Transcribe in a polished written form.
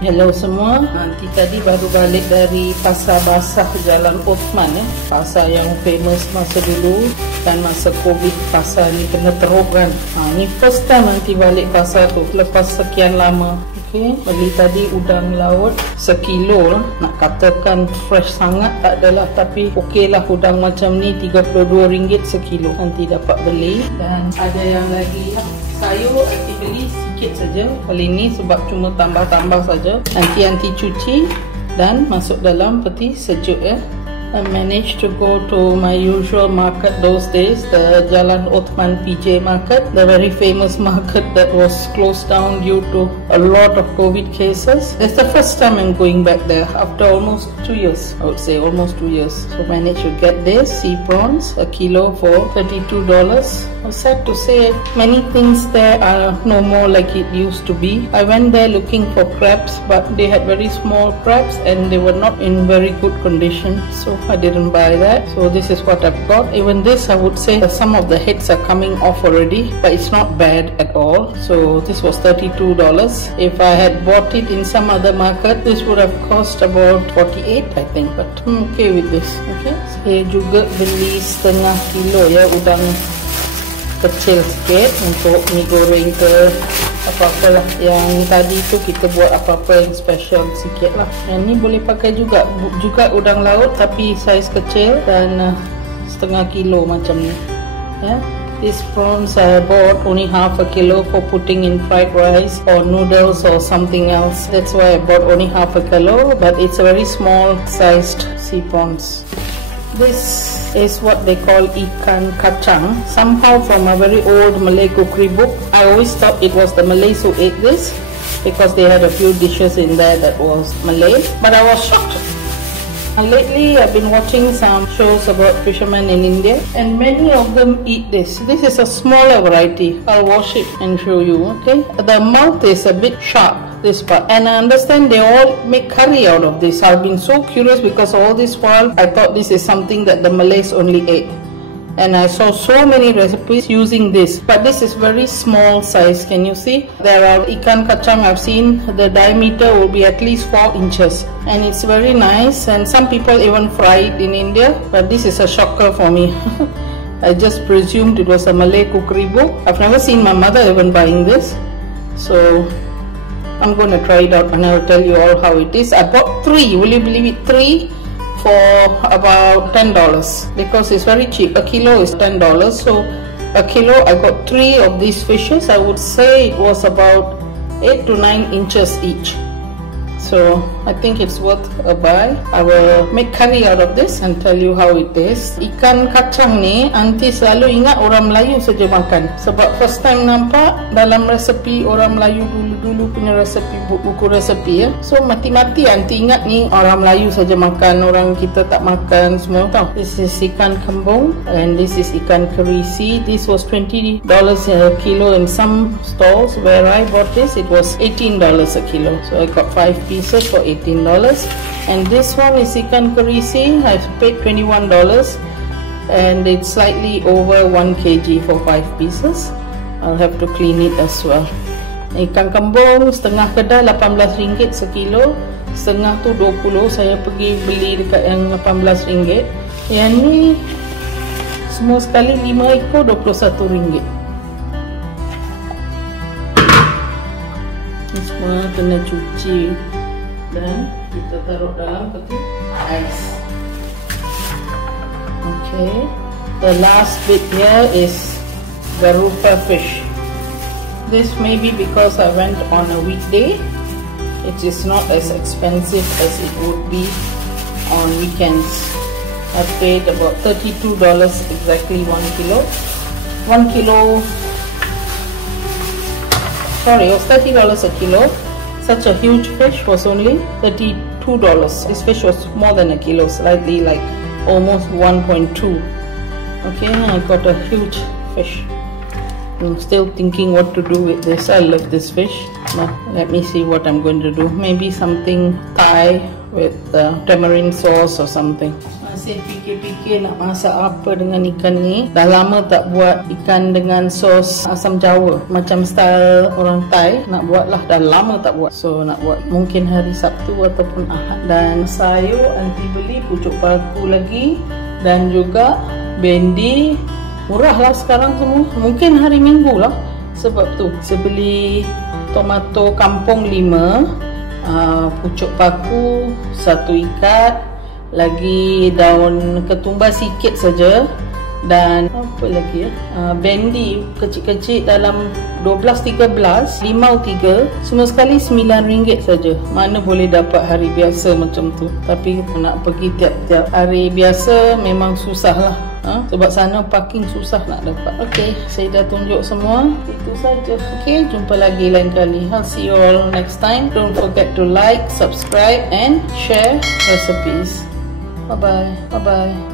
Hello semua, Aunty tadi baru balik dari Pasar Basah Jalan Othman, pasar yang famous masa dulu dan masa Covid. Pasar ni kena teruk kan. Ni first time Aunty balik pasar tu lepas sekian lama. Okay, beli tadi udang laut sekilo lah. Nak katakan fresh sangat tak adalah, tapi okey lah, udang macam ni RM32 sekilo Aunty dapat beli. Dan ada yang lagi lah, sayur Aunty beli sikit saja kali ni sebab cuma tambah-tambah saja. Nanti cuci dan masuk dalam peti sejuk ya. I managed to go to my usual market those days, the Jalan Othman PJ market, the very famous market that was closed down due to a lot of COVID cases. It's the first time I'm going back there after almost 2 years, I would say almost 2 years. So managed to get this sea prawns, a kilo for $32. I'm sad to say many things there are no more like it used to be. I went there looking for crabs, but they had very small crabs and they were not in very good condition, so I didn't buy that. So this is what I've got. Even this, I would say that some of the heads are coming off already, but it's not bad at all. So this was $32. If I had bought it in some other market, this would have cost about 48 I think, but I'm okay with this. Okay, saya juga beli setengah kilo ya udang kecil sikit untuk mie goreng ke apa-apa lah. Yang tadi tu kita buat apa-apa yang special sikit lah. Yang ni boleh pakai juga udang laut tapi saiz kecil dan setengah kilo macam ni ya. These prawns I bought only half a kilo for putting in fried rice or noodles or something else. That's why I bought only half a kilo, but it's a very small sized sea prawns. This is what they call ikan kacang, somehow from a very old Malay cookery book. I always thought it was the Malays who ate this because they had a few dishes in there that was Malay, but I was shocked. Lately I've been watching some shows about fishermen in India and many of them eat this. This is a smaller variety. I'll wash it and show you. Okay, the mouth is a bit sharp, this part, and I understand they all make curry out of this. I've been so curious because all this while I thought this is something that the Malays only ate, and I saw so many recipes using this, but this is very small size. Can you see? There are ikan kacang I've seen, the diameter will be at least 4 inches and it's very nice, and some people even fry it in India, but this is a shocker for me. I just presumed it was a Malay cookery book. I've never seen my mother even buying this, so I'm going to try it out and I'll tell you all how it is. I bought 3, will you believe it, 3 for about $10 because it's very cheap. A kilo is $10, so a kilo I got 3 of these fishes. I would say it was about 8 to 9 inches each, so I think it's worth a buy. I will make curry out of this and tell you how it is. Ikan kacang ni Aunty selalu ingat orang Melayu saja makan, sebab first time nampak dalam resepi orang Melayu dulu punya resepi, buku resepi ya. So mati-mati Aunty ingat ni orang Melayu saja makan, orang kita tak makan semua tau. This is ikan kembung and this is ikan kerisi. This was $20 a kilo in some stalls. Where I bought this, it was $18 a kilo, so I got 5 pieces for $18. And this one is ikan kerisi. I paid $21 and it's slightly over 1 kg for 5 pieces. I'll have to clean it as well. Ikan kembung setengah kedai RM18 sekilo, setengah tu 20. Saya pergi beli dekat yang RM18. Yang ni semua sekali 5 ekor RM21. Ini semua kena cuci dan kita taruh dalam peti ais. Okay, the last bit here is garupa fish. This may be because I went on a weekday. It is not as expensive as it would be on weekends. I paid about $32 exactly 1 kilo. 1 kilo, sorry, it was $30 a kilo. Such a huge fish was only $32. This fish was more than a kilo, slightly like almost 1.2. Okay, I got a huge fish. I'm still thinking what to do with this. I love this fish. But let me see what I'm going to do. Maybe something Thai with tamarind sauce or something. masih fikir-fikir nak masak apa dengan ikan ni. Dah lama tak buat ikan dengan sos asam jawa macam style orang Thai. Nak buat lah, dah lama tak buat. So nak buat mungkin hari Sabtu ataupun Ahad. Dan sayur anti beli pucuk paku lagi, dan juga bendi. Murah lah sekarang semua. Mungkin hari Minggu lah. Sebab tu saya beli tomato kampung 5, pucuk paku 1 ikat, lagi daun ketumbar sikit saja, dan apa lagi ya, bendi kecil-kecil dalam 12-13, limau 3, semua sekali RM9 saja. Mana boleh dapat hari biasa macam tu. Tapi nak pergi tiap-tiap hari biasa memang susah lah. Sebab sana parking susah nak dapat. Okay, saya dah tunjuk semua. Itu saja. Okay, jumpa lagi lain kali. I'll see you all next time. Don't forget to like, subscribe and share recipes. Bye bye. Bye bye.